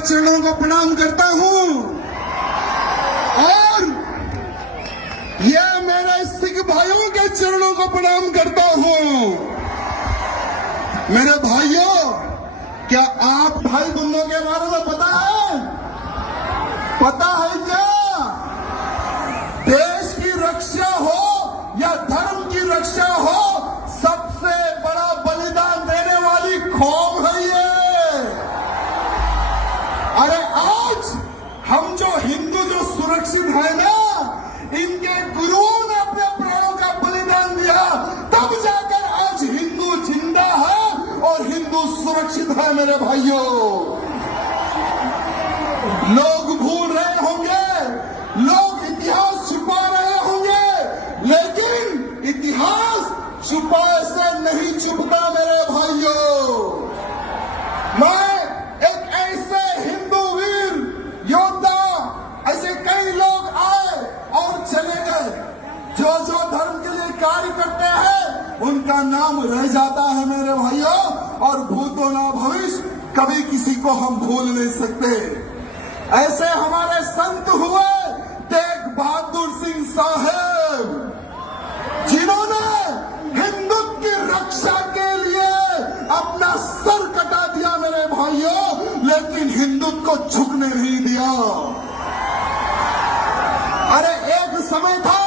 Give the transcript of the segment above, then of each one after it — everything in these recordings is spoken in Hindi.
चरणों को प्रणाम करता हूं और ये मेरे सिख भाइयों के चरणों को प्रणाम करता हूं। मेरे भाइयों, क्या आप भाई बंधुओं के बारे में पता है? पता है क्या? देश की रक्षा हो या धर्म की रक्षा हो, सबसे बड़ा बलिदान देने वाली कौम है ये। अरे आज हम जो हिंदू जो सुरक्षित है ना, इनके गुरुओं ने अपने प्राणों का बलिदान दिया, तब जाकर आज हिंदू जिंदा है और हिंदू सुरक्षित है। मेरे भाइयों, लोग भूल रहे होंगे, लोग इतिहास छुपा रहे होंगे, लेकिन इतिहास छुपाए से नहीं छुपता। मेरे भाइयों, मैं एक ऐसे हिंदू वीर योद्धा, ऐसे कई लोग आए और चले गए, जो जो धर्म के लिए कार्य करते हैं उनका नाम रह जाता है मेरे भाइयों, और भूतो ना भविष्य कभी किसी को हम भूल नहीं सकते। ऐसे हमारे संत हुए तेग बहादुर सिंह साहब, जिन्होंने हिंदुत्व की रक्षा के लिए अपना सर कटा दिया मेरे भाइयों, लेकिन हिंदुत्व को झुकने नहीं दिया। अरे एक समय था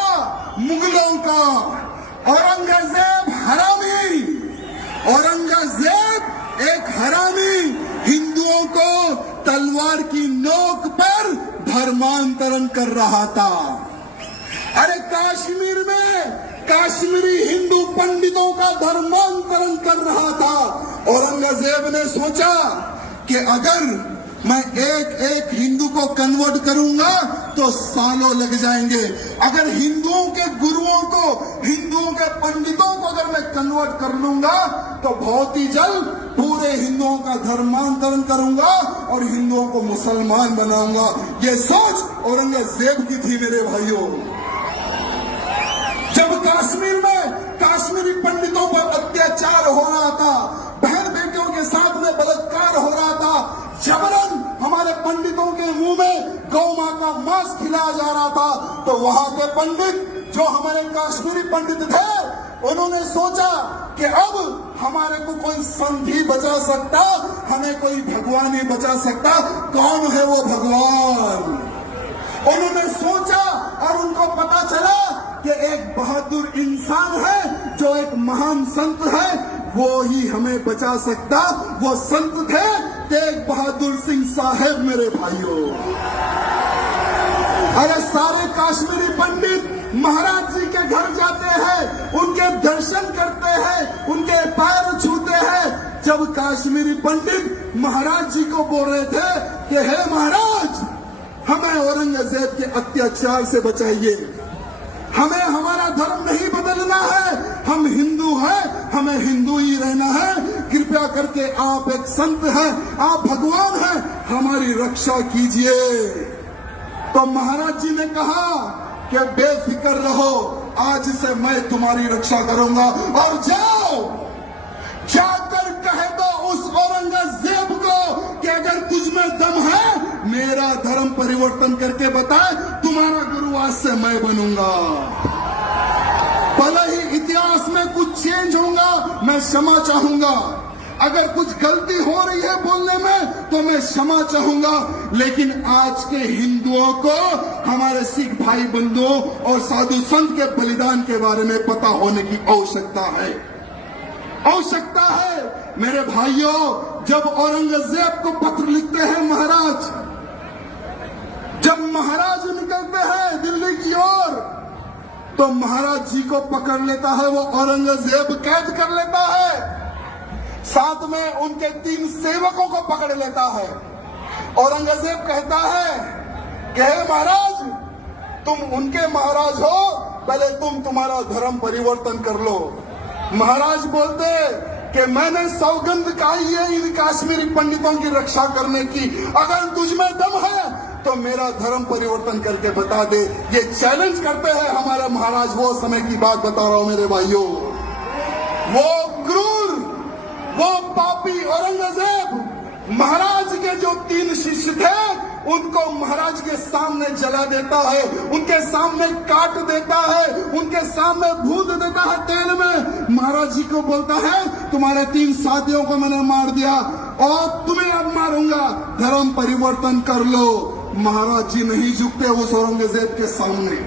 मुगलों का, औरंगजेब हरामी, औरंगजेब एक हरामी हिंदुओं को तलवार की नोक पर धर्मांतरण कर रहा था। अरे कश्मीर में कश्मीरी हिंदू पंडितों का धर्मांतरण कर रहा था। औरंगजेब ने सोचा कि अगर मैं एक एक हिंदू को कन्वर्ट करूंगा तो सालों लग जाएंगे। अगर हिंदुओं के गुरुओं को, हिंदुओं के पंडितों को अगर मैं कन्वर्ट कर लूंगा तो बहुत ही जल्द पूरे हिंदुओं का धर्मांतरण करूंगा और हिंदुओं को मुसलमान बनाऊंगा। ये सोच औरंगजेब की थी मेरे भाइयों। जब कश्मीर में कश्मीरी पंडितों पर अत्याचार हो रहा था, बहन बेटियों के साथ में बलात्कार हो रहा था, जबरन हमारे पंडितों के मुंह में गौ मां का मांस खिलाया जा रहा था, तो वहां के पंडित जो हमारे कश्मीरी पंडित थे, उन्होंने सोचा कि अब हमारे को कोई संत ही बचा सकता, हमें कोई भगवान ही बचा सकता। कौन है वो भगवान? उन्होंने सोचा और उनको पता चला कि एक बहादुर इंसान है, जो एक महान संत है, वो ही हमें बचा सकता। वो संत थे तेग बहादुर सिंह साहब मेरे भाइयों। अरे सारे कश्मीरी पंडित महाराज जी के घर जाते हैं, उनके दर्शन करते हैं, उनके पैर छूते हैं। जब कश्मीरी पंडित महाराज जी को बोल रहे थे कि हे महाराज, हमें औरंगजेब के अत्याचार से बचाइए, हमें हमारा धर्म नहीं बदलना है, हम हिंदू हैं, हमें हिंदू ही रहना है, कृपया करके आप एक संत हैं, आप भगवान हैं, हमारी रक्षा कीजिए। तो महाराज जी ने कहा कि बेफिक्र रहो, आज से मैं तुम्हारी रक्षा करूंगा, और जाओ जाकर कह दो उस औरंगजेब को कि अगर तुझ में दम है, मेरा धर्म परिवर्तन करके बताए, तुम्हारा गुरु आज से मैं बनूंगा। भले ही इतिहास में कुछ चेंज होगा, मैं क्षमा चाहूंगा। अगर कुछ गलती हो रही है बोलने में तो मैं क्षमा चाहूंगा, लेकिन आज के हिंदुओं को हमारे सिख भाई बंधुओं और साधु संत के बलिदान के बारे में पता होने की आवश्यकता है, आवश्यकता है। मेरे भाइयों, जब औरंगजेब को पत्र लिखते हैं महाराज, जब महाराज निकलते हैं दिल्ली की ओर, तो महाराज जी को पकड़ लेता है वो औरंगजेब, कैद कर लेता है, साथ में उनके 3 सेवकों को पकड़ लेता है। औरंगजेब कहता है कि हे महाराज, तुम उनके महाराज हो, पहले तुम तुम्हारा धर्म परिवर्तन कर लो। महाराज बोलते कि मैंने सौगंध खाई है इन कश्मीरी पंडितों की रक्षा करने की, अगर तुझमें दम है तो मेरा धर्म परिवर्तन करके बता दे। ये चैलेंज करते हैं हमारे महाराज। वो समय की बात बता रहा हूं मेरे भाइयों। वो क्रूर, वो पापी औरंगजेब महाराज के जो 3 शिष्य उनको महाराज के सामने जला देता है, उनके सामने काट देता है, उनके सामने भून देता है तेल में। महाराज जी को बोलता है तुम्हारे 3 साथियों को मैंने मार दिया और तुम्हें अब मारूंगा, धर्म परिवर्तन कर लो। महाराज जी नहीं झुकते उस औरंगजेब के सामने,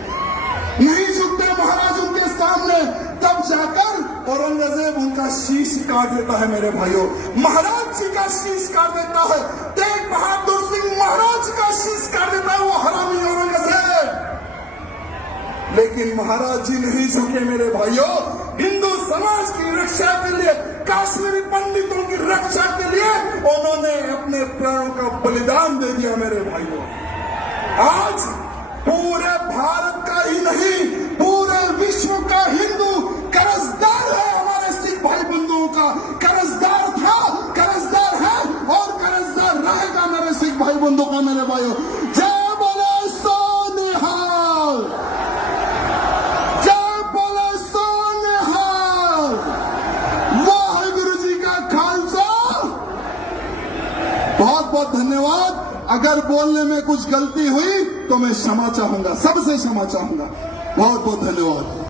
नहीं झुकते महाराज उनके सामने। तब जाकर औरंगजेब उनका शीश काट देता है मेरे भाइयों, महाराज जी का शीश काट देता है। तेग बहादुर सिंह महाराज का शीश काट देता है वो हरामी औरंगजेब। लेकिन महाराज जी नहीं झुके मेरे भाइयों, हिंदू समाज की रक्षा के लिए, काश्मीरी पंडितों की रक्षा के लिए उन्होंने अपने प्राणों का बलिदान दे दिया मेरे भाइयों। आज पूरे भारत का ही नहीं पूरे विश्व का हिंदू कर्जदार है हमारे सिख भाई बंधुओं का, कर्जदार था, कर्जदार है और कर्जदार रहेगा मेरे सिख भाई बंधुओं का मेरे भाइयों। जय बोले सोनिहाल, जय बोले सोनिहाल, वाहिगुरु जी का खालसा। बहुत बहुत धन्यवाद। अगर बोलने में कुछ गलती हुई तो मैं क्षमा चाहूंगा, सबसे क्षमा चाहूंगा। बहुत बहुत धन्यवाद।